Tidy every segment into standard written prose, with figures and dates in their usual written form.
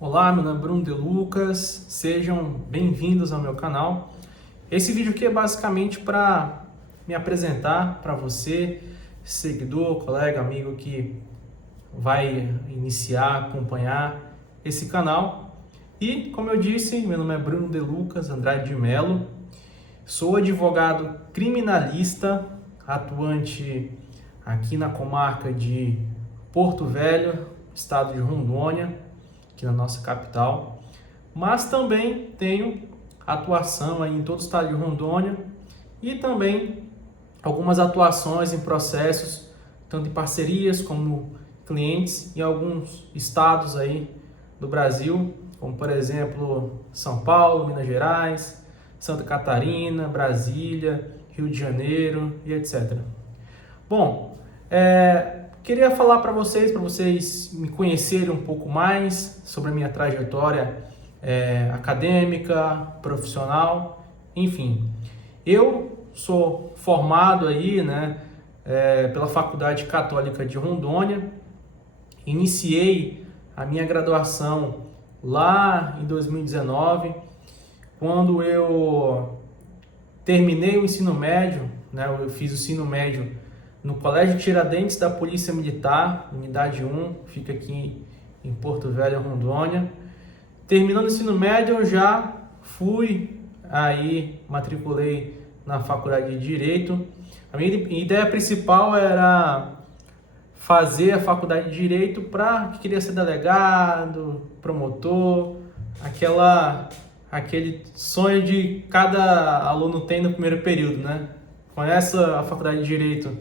Olá, meu nome é Bruno De Lucas, sejam bem-vindos ao meu canal. Esse vídeo aqui é basicamente para me apresentar para você, seguidor, colega, amigo que vai iniciar, acompanhar esse canal. E, como eu disse, meu nome é Bruno De Lucas Andrade de Melo, sou advogado criminalista, atuante aqui na comarca de Porto Velho, estado de Rondônia, aqui na nossa capital, mas também tenho atuação aí em todo o estado de Rondônia e também algumas atuações em processos, tanto em parcerias como clientes em alguns estados aí do Brasil, como por exemplo São Paulo, Minas Gerais, Santa Catarina, Brasília, Rio de Janeiro e etc. Bom, queria falar para vocês me conhecerem um pouco mais sobre a minha trajetória acadêmica, profissional, enfim. Eu sou formado aí, pela Faculdade Católica de Rondônia. Iniciei a minha graduação lá em 2019, quando eu terminei o ensino médio, eu fiz o ensino médio no Colégio Tiradentes da Polícia Militar, Unidade 1, fica aqui em Porto Velho, Rondônia. Terminando o ensino médio, eu já matriculei na Faculdade de Direito. A minha ideia principal era fazer a Faculdade de Direito para que queria ser delegado, promotor, aquele sonho de cada aluno tem no primeiro período, né? Começa a Faculdade de Direito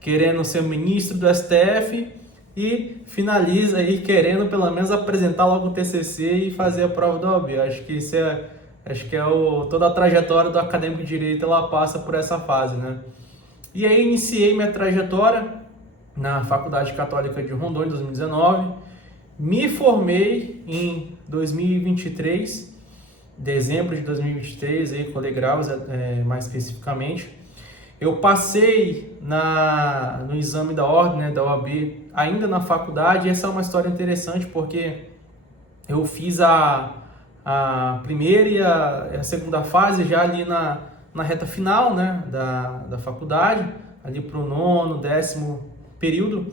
querendo ser ministro do STF e finaliza aí querendo pelo menos apresentar logo o TCC e fazer a prova da OAB. Toda a trajetória do acadêmico de direito, ela passa por essa fase, né? E aí iniciei minha trajetória na Faculdade Católica de Rondônia em 2019, me formei em 2023, dezembro de 2023, aí colei graus mais especificamente. Eu passei no exame da ordem, da OAB, ainda na faculdade, e essa é uma história interessante porque eu fiz a primeira e a segunda fase já ali na reta final, da faculdade, ali para o 9º, 10º período,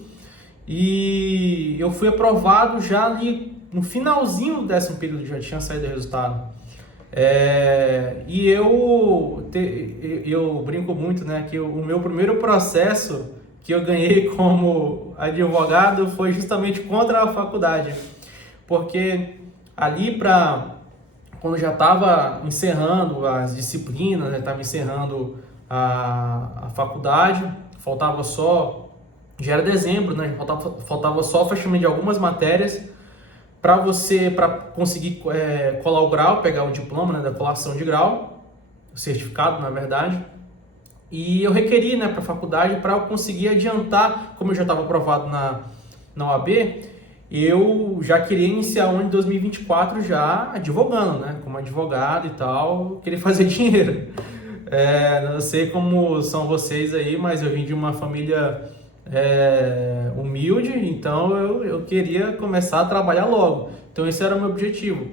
e eu fui aprovado já ali no finalzinho do 10º período, já tinha saído o resultado. E eu brinco muito, que o meu primeiro processo que eu ganhei como advogado foi justamente contra a faculdade, porque ali quando já estava encerrando as disciplinas, estava encerrando a faculdade, já era dezembro, faltava só o fechamento de algumas matérias para conseguir colar o grau, pegar o diploma da colação de grau, o certificado, na verdade. E eu requeri para a faculdade para eu conseguir adiantar, como eu já estava aprovado na OAB, eu já queria iniciar o ano de 2024 já advogando, como advogado e tal, queria fazer dinheiro. Não sei como são vocês aí, mas eu vim de uma família humilde, então eu queria começar a trabalhar logo. Então esse era o meu objetivo,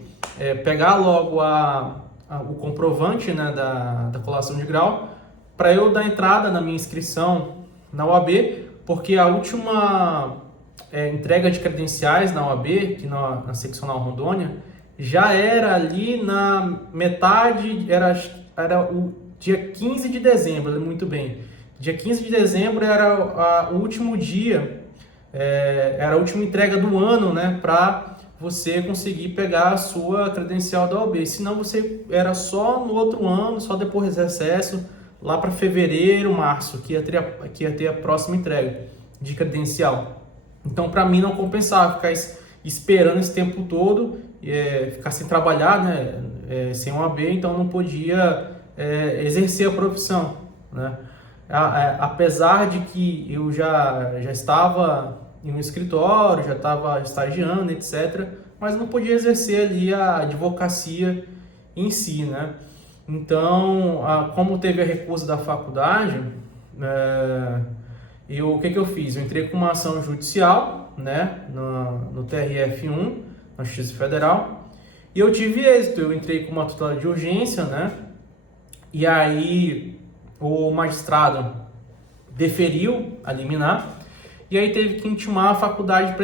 pegar logo o comprovante da colação de grau para eu dar entrada na minha inscrição na OAB, porque a última entrega de credenciais na OAB, aqui na seccional Rondônia, já era ali na metade, era o dia 15 de dezembro, muito bem. Dia 15 de dezembro era o último dia, era a última entrega do ano, para você conseguir pegar a sua credencial da OAB. Senão você era só no outro ano, só depois do recesso, lá para fevereiro, março, que ia ter a próxima entrega de credencial. Então, para mim, não compensava ficar esperando esse tempo todo, ficar sem trabalhar, sem OAB, então não podia exercer a profissão, Apesar de que eu já estava em um escritório, já estava estagiando, etc., mas não podia exercer ali a advocacia em si, Então, como teve a recusa da faculdade, o que eu fiz? Eu entrei com uma ação judicial, no TRF1, na Justiça Federal. E eu tive êxito, eu entrei com uma tutela de urgência, né? E aí o magistrado deferiu a liminar, e aí teve que intimar a faculdade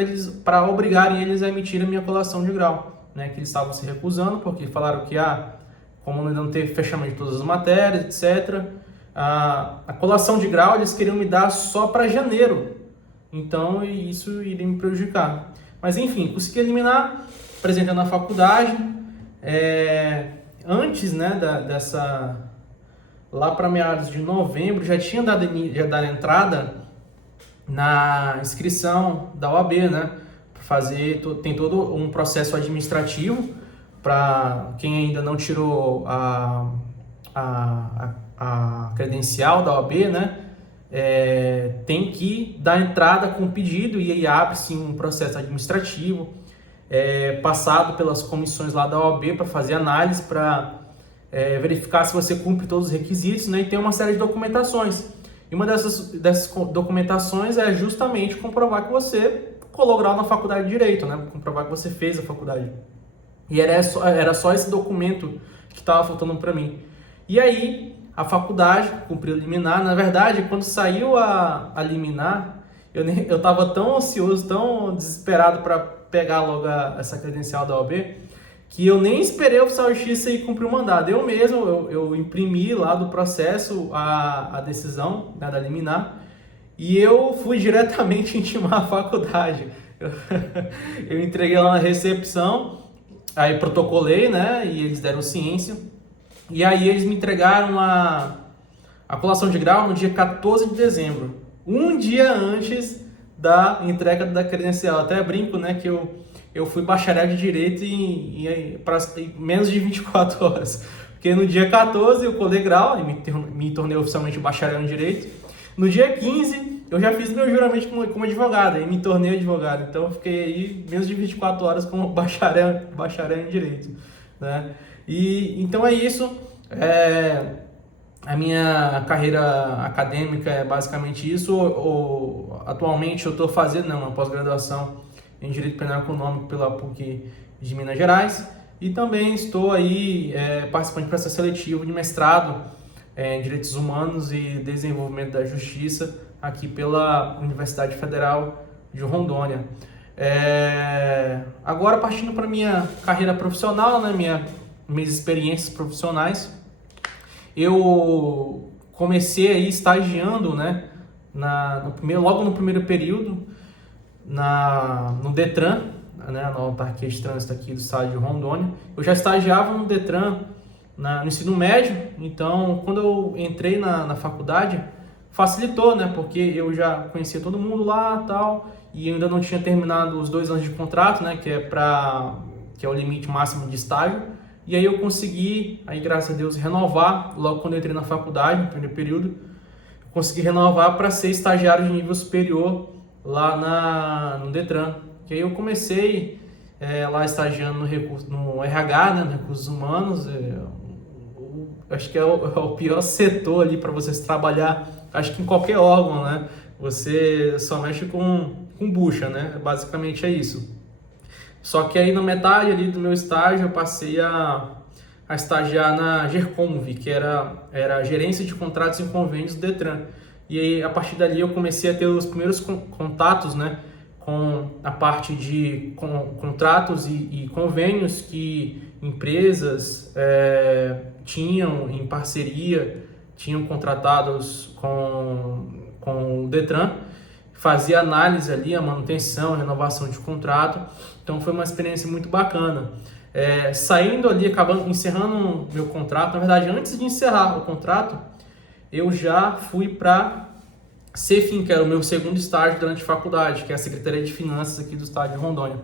para obrigarem eles a emitir a minha colação de grau, né? Que eles estavam se recusando, porque falaram que, como não teve fechamento de todas as matérias, etc., a colação de grau eles queriam me dar só para janeiro, então isso iria me prejudicar. Mas enfim, consegui eliminar, apresentei na faculdade. Antes, né, lá para meados de novembro, já tinha dado entrada na inscrição da OAB, né? Tem todo um processo administrativo para quem ainda não tirou a credencial da OAB, né? Tem que dar entrada com o pedido, e aí abre-se um processo administrativo passado pelas comissões lá da OAB para fazer análise, para verificar se você cumpre todos os requisitos, né? E tem uma série de documentações. E uma dessas documentações é justamente comprovar que você colou grau na faculdade de Direito, né? Comprovar que você fez a faculdade. E era só esse documento que estava faltando para mim. E aí a faculdade cumpriu a liminar. Na verdade, quando saiu a liminar, eu estava tão ansioso, tão desesperado para pegar logo essa credencial da OAB, que eu nem esperei o oficial de justiça ir cumprir o mandado. Eu mesmo, eu imprimi lá do processo a decisão, né, da liminar, e eu fui diretamente intimar a faculdade. Eu entreguei lá na recepção, aí protocolei, né, e eles deram ciência, e aí eles me entregaram a colação de grau no dia 14 de dezembro, um dia antes da entrega da credencial. Até brinco, né, que eu fui bacharel de Direito em menos de 24 horas. Porque no dia 14 eu colei grau e me tornei oficialmente bacharel em Direito. No dia 15 eu já fiz meu juramento como advogado e me tornei advogado. Então eu fiquei aí menos de 24 horas como bacharel em Direito, né? E então é isso. A minha carreira acadêmica é basicamente isso. Atualmente eu estou fazendo uma pós-graduação em Direito Penal Econômico pela PUC de Minas Gerais, e também estou aí participando de processo seletivo de mestrado em Direitos Humanos e Desenvolvimento da Justiça aqui pela Universidade Federal de Rondônia. Agora, partindo para minha carreira profissional, né, minhas experiências profissionais, eu comecei aí estagiando, né, logo no primeiro período, no Detran, né, na autarquia de trânsito aqui do estado de Rondônia. Eu já estagiava no Detran no ensino médio, então quando eu entrei na faculdade facilitou, né, porque eu já conhecia todo mundo lá, tal, e eu ainda não tinha terminado os 2 anos de contrato, né, que é o limite máximo de estágio. E aí eu consegui, aí graças a Deus, renovar logo quando eu entrei na faculdade, no primeiro período. Eu consegui renovar para ser estagiário de nível superior lá no Detran. Que aí eu comecei lá estagiando no RH, né, no Recursos Humanos. Acho que é o pior setor ali para você trabalhar, acho que em qualquer órgão, né? Você só mexe com bucha, né? Basicamente é isso. Só que aí na metade ali do meu estágio eu passei a estagiar na GERCONV, que era a Gerência de Contratos e Convênios do Detran. E aí a partir dali eu comecei a ter os primeiros contatos, né, com a parte de contratos e convênios que empresas tinham em parceria, tinham contratados com o Detran. Fazia análise ali, a manutenção, a renovação de contrato. Então foi uma experiência muito bacana. Saindo ali, encerrando meu contrato, na verdade, antes de encerrar o contrato, eu já fui para Cefim, que era o meu segundo estágio durante a faculdade, que é a Secretaria de Finanças aqui do estado de Rondônia.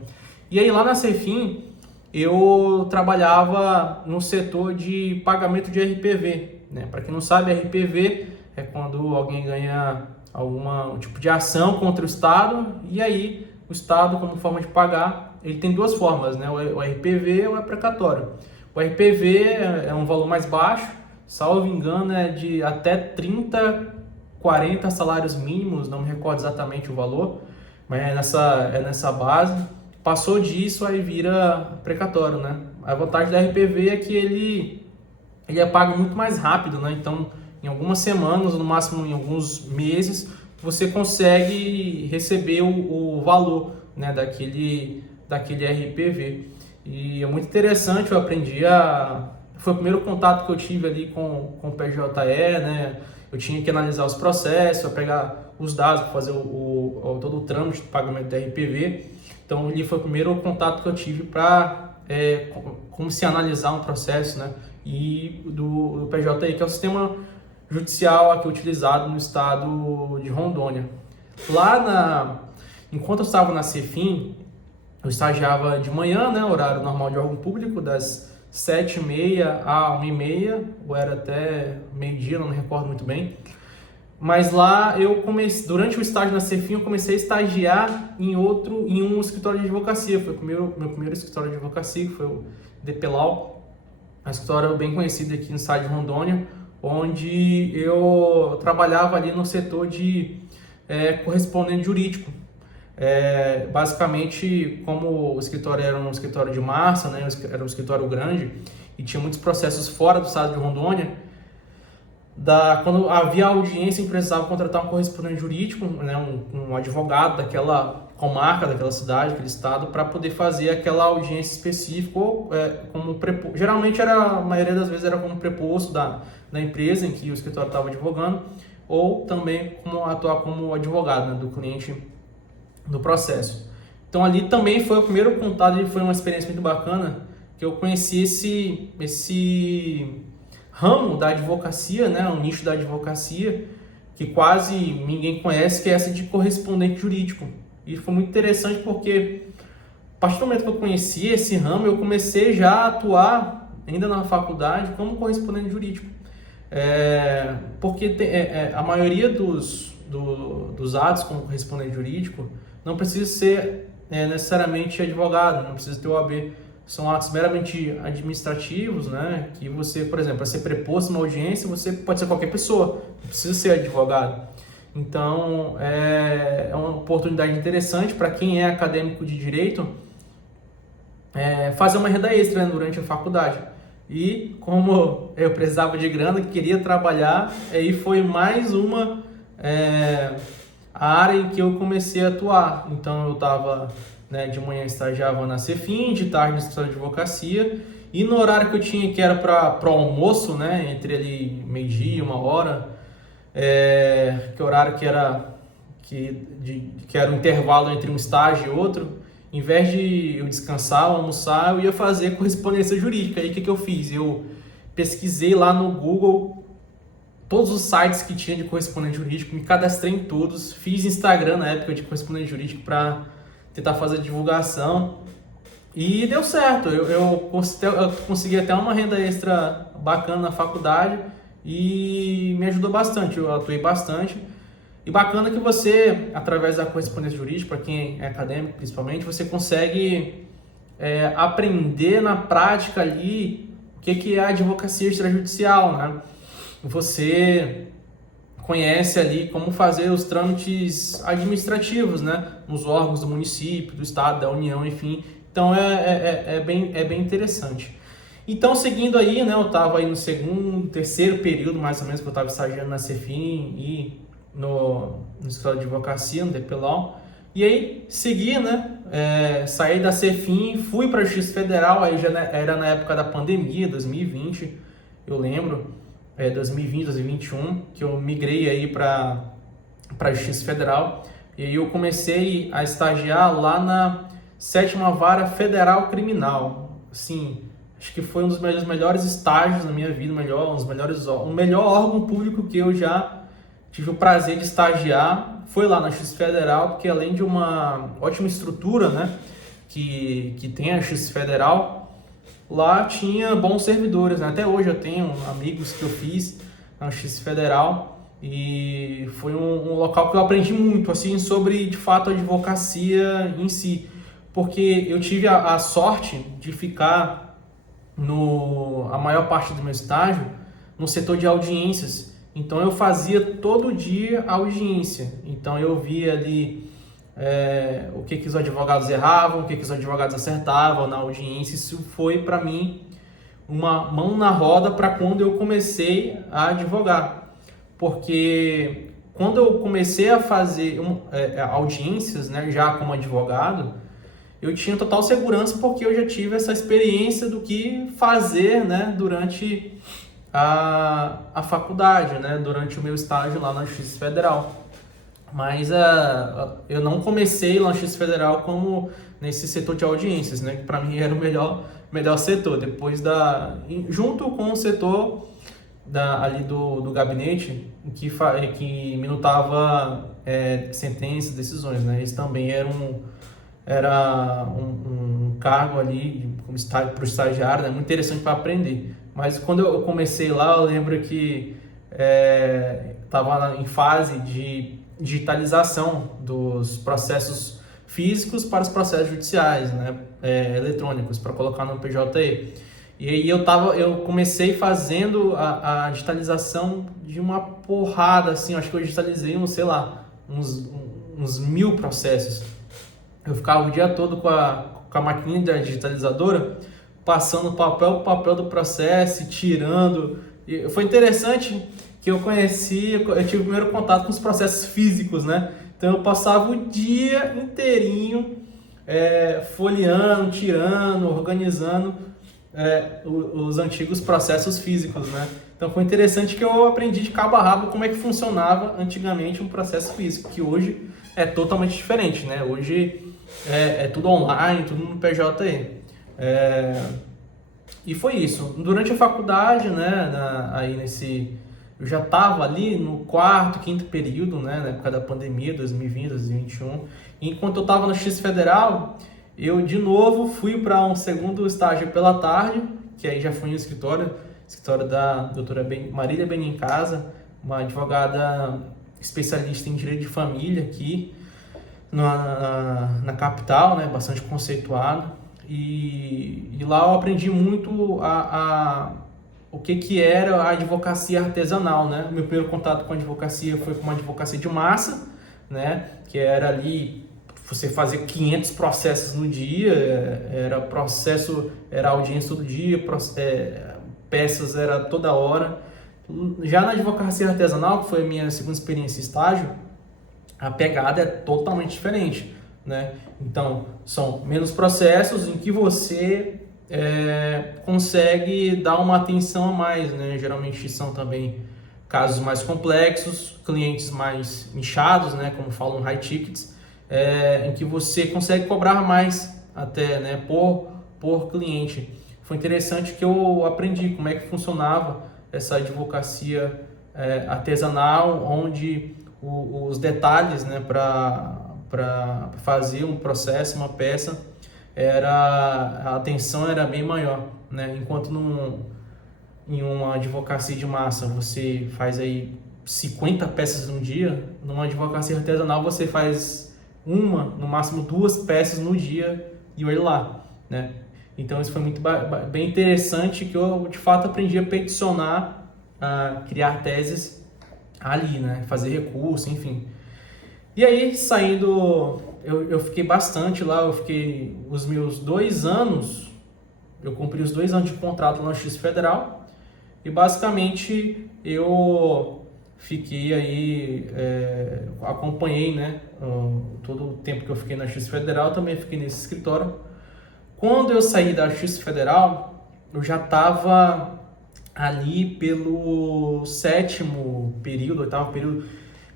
E aí lá na Cefim, eu trabalhava no setor de pagamento de RPV, né? Para quem não sabe, RPV é quando alguém ganha algum tipo de ação contra o Estado, e aí o Estado, como forma de pagar, ele tem 2 formas, né? O RPV ou o precatório. O RPV é um valor mais baixo, salvo engano é de até 30, 40 salários mínimos, não me recordo exatamente o valor, mas é nessa base. Passou disso, aí vira precatório, né? A vantagem da RPV é que ele é pago muito mais rápido, né? Então, em algumas semanas, no máximo em alguns meses, você consegue receber o valor, né, daquele RPV. E é muito interessante, eu aprendi Foi o primeiro contato que eu tive ali com o PJE, né? Eu tinha que analisar os processos, pegar os dados para fazer todo o trâmite do pagamento da RPV. Então, ali foi o primeiro contato que eu tive para como se analisar um processo, né? E do PJE, que é o sistema judicial aqui utilizado no estado de Rondônia. Enquanto eu estava na Cefim, eu estagiava de manhã, né? Horário normal de órgão público, das 7h30 a 1h30, ou era até meio-dia, não me recordo muito bem. Mas lá durante o estágio na Cefim, eu comecei a estagiar em um escritório de advocacia. Foi meu primeiro escritório de advocacia, que foi o DPLAU, um escritório bem conhecido aqui no estado de Rondônia, onde eu trabalhava ali no setor de correspondente jurídico. Basicamente, como o escritório era um escritório de massa, né, era um escritório grande e tinha muitos processos fora do estado de Rondônia, quando havia audiência e precisava contratar um correspondente jurídico, né, um advogado daquela comarca, daquela cidade, daquele estado, para poder fazer aquela audiência específica, geralmente a maioria das vezes era como preposto da empresa em que o escritório estava advogando, ou também atuar como advogado, né, do cliente no processo. Então ali também foi o primeiro contato e foi uma experiência muito bacana, que eu conheci esse ramo da advocacia, né, um nicho da advocacia que quase ninguém conhece, que é essa de correspondente jurídico. E foi muito interessante porque a partir do momento que eu conheci esse ramo, eu comecei já a atuar ainda na faculdade como correspondente jurídico. Porque a maioria dos atos como correspondente jurídico não precisa ser necessariamente advogado, não precisa ter OAB. São atos meramente administrativos, né? Que você, por exemplo, para ser preposto numa audiência, você pode ser qualquer pessoa, não precisa ser advogado. Então, é uma oportunidade interessante para quem é acadêmico de direito fazer uma renda extra, né, durante a faculdade. E como eu precisava de grana, queria trabalhar, aí foi mais uma área em que eu comecei a atuar. Então eu estava, né, de manhã estagiava na Cefim, de tarde no escritório de advocacia, e no horário que eu tinha, que era para o almoço, né, entre ali meio-dia e 1h, que horário que era o intervalo entre um estágio e outro, em vez de eu descansar ou almoçar, eu ia fazer correspondência jurídica. Aí o que eu fiz? Eu pesquisei lá no Google todos os sites que tinha de correspondente jurídico, me cadastrei em todos, fiz Instagram na época de correspondente jurídico para tentar fazer divulgação e deu certo. Eu consegui até uma renda extra bacana na faculdade e me ajudou bastante, eu atuei bastante. E bacana que você, através da correspondência jurídica, para quem é acadêmico principalmente, você consegue aprender na prática ali o que é a advocacia extrajudicial, né? Você conhece ali como fazer os trâmites administrativos, né, nos órgãos do município, do estado, da União, enfim. Então é bem interessante. Então, seguindo aí, né, eu estava aí no terceiro período, mais ou menos, que eu estava estagiando na Cefim e no escritório de advocacia, no DPLAU. E aí, segui, né, saí da Cefim, fui para a Justiça Federal, aí já era na época da pandemia, 2020, eu lembro, 2020, 2021, que eu migrei aí para a Justiça Federal. E aí eu comecei a estagiar lá na 7ª Vara Federal Criminal. Assim, acho que foi um dos melhores estágios na minha vida, o melhor órgão público que eu já tive o prazer de estagiar. Foi lá na Justiça Federal, porque além de uma ótima estrutura, né, que tem a Justiça Federal, lá tinha bons servidores, né? Até hoje eu tenho amigos que eu fiz na Justiça Federal e foi um local que eu aprendi muito, assim, sobre, de fato, a advocacia em si, porque eu tive a sorte de ficar a maior parte do meu estágio no setor de audiências. Então eu fazia todo dia audiência, então eu via ali o que os advogados erravam, o que os advogados acertavam na audiência. Isso foi para mim uma mão na roda para quando eu comecei a advogar, porque quando eu comecei a fazer audiências, né, já como advogado, eu tinha total segurança porque eu já tive essa experiência do que fazer, né, durante a faculdade, né, durante o meu estágio lá na Justiça Federal. Mas eu não comecei lá na Justiça Federal como nesse setor de audiências, né, que para mim era o melhor setor. Depois junto com o setor ali do gabinete, que minutava sentenças, decisões, né, esse também era um cargo ali para o estagiário, né, muito interessante para aprender. Mas quando eu comecei lá, eu lembro que estava em fase de digitalização dos processos físicos para os processos judiciais, né, eletrônicos, para colocar no PJE. E aí eu comecei fazendo a digitalização de uma porrada, assim, acho que eu digitalizei uns 1.000 processos. Eu ficava o dia todo com a maquininha da digitalizadora, passando papel por papel do processo, tirando. E foi interessante que eu tive o primeiro contato com os processos físicos, né? Então eu passava o dia inteirinho folheando, tirando, organizando os antigos processos físicos, né? Então foi interessante que eu aprendi de cabo a rabo como é que funcionava antigamente um processo físico, que hoje é totalmente diferente, né? Hoje é tudo online, tudo no PJE. E foi isso. Durante a faculdade, né, eu já estava ali no quarto, quinto período, né, na época da pandemia, 2020, 2021. E enquanto eu estava na Justiça Federal, eu de novo fui para um segundo estágio pela tarde, que aí já fui no escritório da doutora Marília Benincasa, uma advogada especialista em direito de família aqui na capital, né, bastante conceituado. E lá eu aprendi muito o que era a advocacia artesanal, né? O meu primeiro contato com a advocacia foi com uma advocacia de massa, né? Que era ali você fazer 500 processos no dia, era audiência todo dia, peças era toda hora. Já na advocacia artesanal, que foi a minha segunda experiência em estágio, a pegada é totalmente diferente, né? Então, são menos processos em que você consegue dar uma atenção a mais, né? Geralmente são também casos mais complexos, clientes mais nichados, né? Como falam, high tickets, em que você consegue cobrar mais até, né? Por cliente. Foi interessante que eu aprendi como é que funcionava essa advocacia artesanal, onde os detalhes, né, para fazer um processo, uma peça, a atenção era bem maior, né? Enquanto em uma advocacia de massa você faz aí 50 peças num dia, numa advocacia artesanal você faz no máximo 2 peças no dia e olha lá, né? Então isso foi muito bem interessante, que eu de fato aprendi a peticionar, a criar teses ali, né? Fazer recurso, enfim. E aí, saindo, eu fiquei bastante lá, eu fiquei os meus 2 anos, eu cumpri os 2 anos de contrato lá na Justiça Federal, e basicamente eu fiquei aí, acompanhei, né, todo o tempo que eu fiquei na Justiça Federal, também fiquei nesse escritório. Quando eu saí da Justiça Federal, eu já estava ali pelo 7º período, 8º período,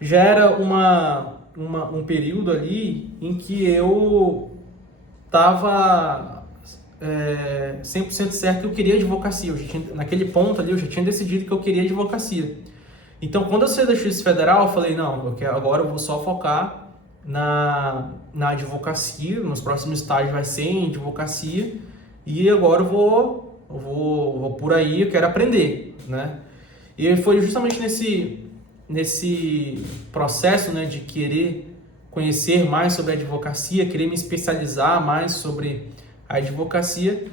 já era um período ali em que eu estava 100% certo que eu queria advocacia. Naquele ponto ali eu já tinha decidido que eu queria advocacia. Então, quando eu saí da Justiça Federal, eu falei, não, agora eu vou só focar na advocacia, nos próximos estágios vai ser em advocacia, e agora eu vou por aí, eu quero aprender, né? E foi justamente nesse processo, né, de querer conhecer mais sobre a advocacia, querer me especializar mais sobre a advocacia,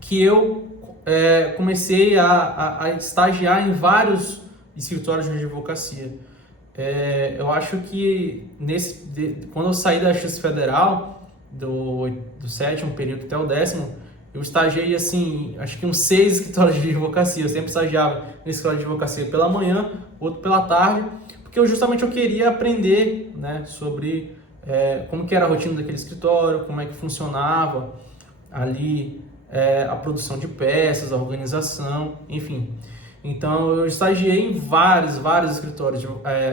que eu comecei a estagiar em vários escritórios de advocacia. eu acho que quando eu saí da Justiça Federal, do sétimo período até o 10º, eu estagiei, assim, acho que uns 6 escritórios de advocacia. Eu sempre estagiava no escritório de advocacia pela manhã, outro pela tarde, porque eu queria aprender, né, sobre como que era a rotina daquele escritório, como é que funcionava ali a produção de peças, a organização, enfim. Então, eu estagiei em vários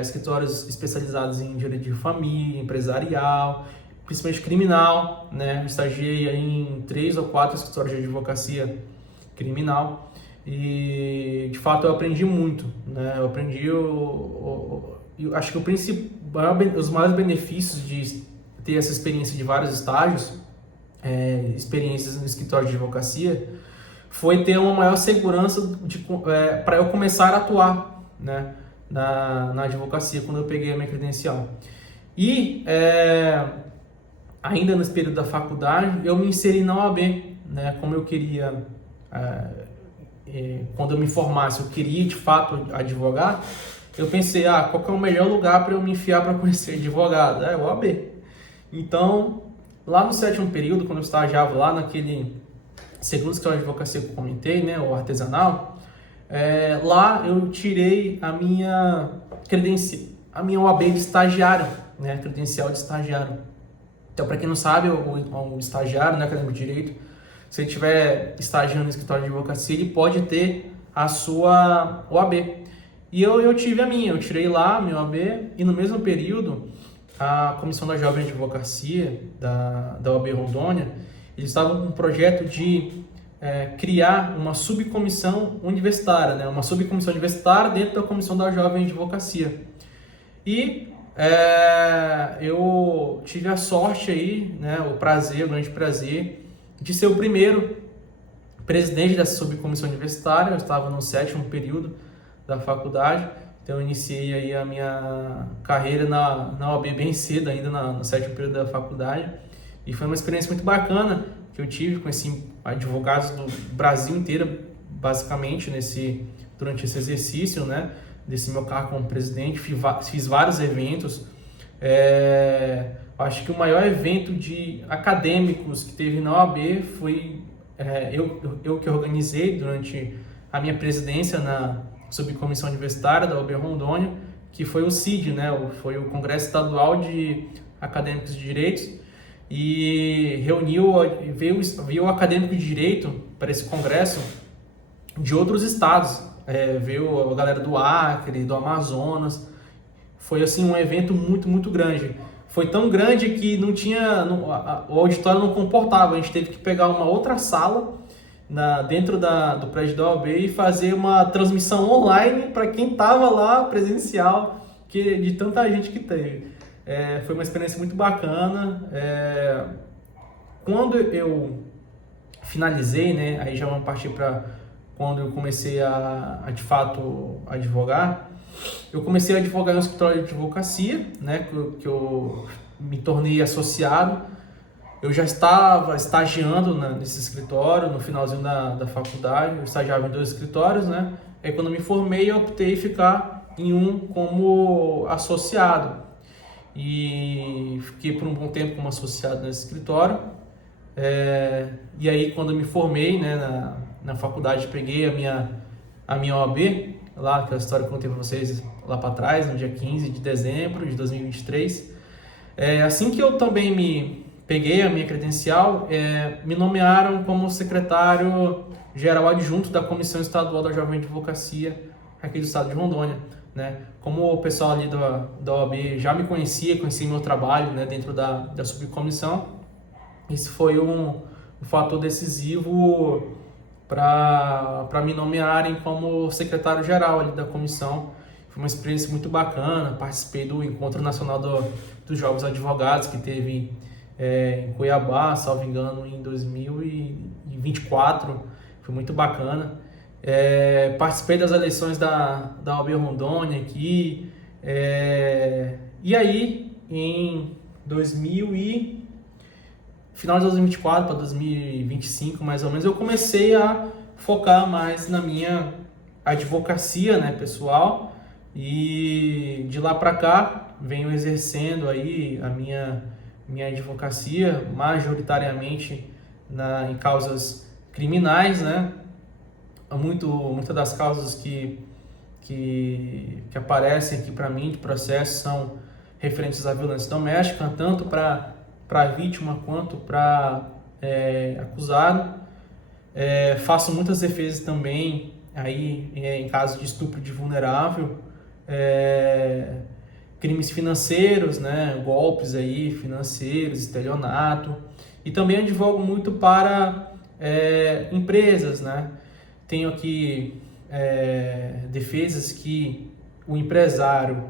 escritórios especializados em direito de família, empresarial, principalmente criminal, né? Eu estagiei em 3 ou 4 escritórios de advocacia criminal e, de fato, eu aprendi muito, né? Eu aprendi, eu acho que os maiores benefícios de ter essa experiência de vários estágios, experiências no escritório de advocacia, foi ter uma maior segurança para eu começar a atuar, né, na advocacia quando eu peguei a minha credencial. E ainda nesse período da faculdade, eu me inseri na OAB, né, como eu queria, quando eu me formasse, eu queria de fato advogar. Eu pensei, qual que é o melhor lugar para eu me enfiar para conhecer advogado? O OAB. Então, lá no sétimo período, quando eu estagiava lá naquele segundo escritório de advocacia que eu comentei, né, o artesanal, lá eu tirei a minha OAB de estagiário, né, credencial de estagiário. Então, para quem não sabe, o estagiário, né, acadêmico de direito, se ele estiver estagiando no escritório de advocacia, ele pode ter a sua OAB. E eu tive eu tirei lá a minha OAB, e no mesmo período, a Comissão da Jovem Advocacia da OAB Rondônia, eles estavam com um projeto de criar uma subcomissão universitária, né? Uma subcomissão universitária dentro da Comissão da Jovem Advocacia. E eu tive a sorte aí, né? O grande prazer de ser o primeiro presidente dessa subcomissão universitária. Eu estava no sétimo período da faculdade, então eu iniciei aí a minha carreira na OAB bem cedo, ainda no sétimo período da faculdade. E foi uma experiência muito bacana que eu tive, conheci advogados do Brasil inteiro, basicamente, durante esse exercício, né, desse meu cargo como presidente. Fiz vários eventos. Acho que o maior evento de acadêmicos que teve na OAB foi eu que organizei durante a minha presidência na subcomissão universitária da OAB Rondônia, que foi o CID, né, foi o Congresso Estadual de Acadêmicos de Direitos, e veio o acadêmico de direito para esse congresso de outros estados, veio a galera do Acre, do Amazonas. Foi assim um evento muito grande. Foi tão grande que o auditório não comportava. A gente teve que pegar uma outra sala dentro do prédio da OAB e fazer uma transmissão online para quem estava lá presencial, de tanta gente que teve. Foi uma experiência muito bacana. Quando eu finalizei, né, aí já vamos partir para quando eu comecei a de fato advogar. Eu comecei a advogar no escritório de advocacia, né, que eu me tornei associado. Eu já estava estagiando nesse escritório no finalzinho da faculdade. Eu estagiava em 2 escritórios, né? Aí quando eu me formei, eu optei em ficar em um como associado. E fiquei por um bom tempo como associado nesse escritório. E aí, quando eu me formei, né, na faculdade, peguei a minha OAB, lá, que é a história que eu contei para vocês lá para trás, no dia 15 de dezembro de 2023. Assim que eu também peguei a minha credencial, me nomearam como secretário-geral adjunto da Comissão Estadual da Jovem Advocacia aqui do estado de Rondônia. Né? Como o pessoal ali da OAB já me conhecia meu trabalho, né, dentro da subcomissão, esse foi um fator decisivo para me nomearem como secretário-geral ali da comissão. Foi uma experiência muito bacana. Participei do Encontro Nacional dos Jovens Advogados, que teve em Cuiabá, salvo engano, em 2024. Foi muito bacana. Participei das eleições da OAB Rondônia aqui. E aí, em final de 2024 para 2025, mais ou menos, eu comecei a focar mais na minha advocacia, né, pessoal. e de lá para cá venho exercendo aí a minha advocacia majoritariamente em causas criminais, né? Muitas das causas que aparecem aqui para mim de processo são referentes à violência doméstica, tanto para a vítima quanto para acusado. Faço muitas defesas também aí em caso de estupro de vulnerável, crimes financeiros, né, golpes aí financeiros, estelionato, e também advogo muito para empresas, né? Tenho aqui defesas que o empresário,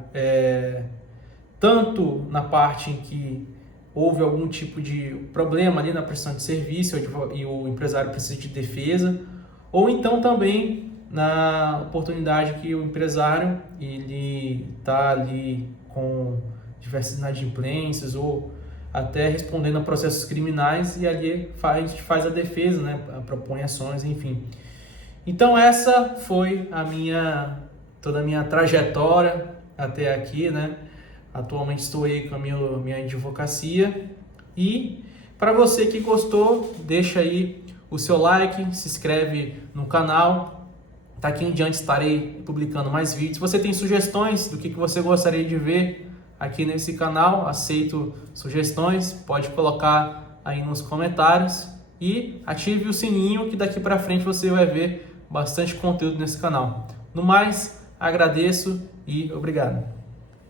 tanto na parte em que houve algum tipo de problema ali na prestação de serviço e o empresário precisa de defesa, ou então também na oportunidade que o empresário ele está ali com diversas inadimplências ou até respondendo a processos criminais, e ali a gente faz a defesa, né, propõe ações, enfim. Então essa foi toda a minha trajetória até aqui, né? Atualmente estou aí com a minha advocacia, e para você que gostou, deixa aí o seu like, se inscreve no canal. Daqui em diante estarei publicando mais vídeos. Se você tem sugestões do que você gostaria de ver aqui nesse canal, aceito sugestões, pode colocar aí nos comentários e ative o sininho que daqui para frente você vai ver bastante conteúdo nesse canal. No mais, agradeço e obrigado.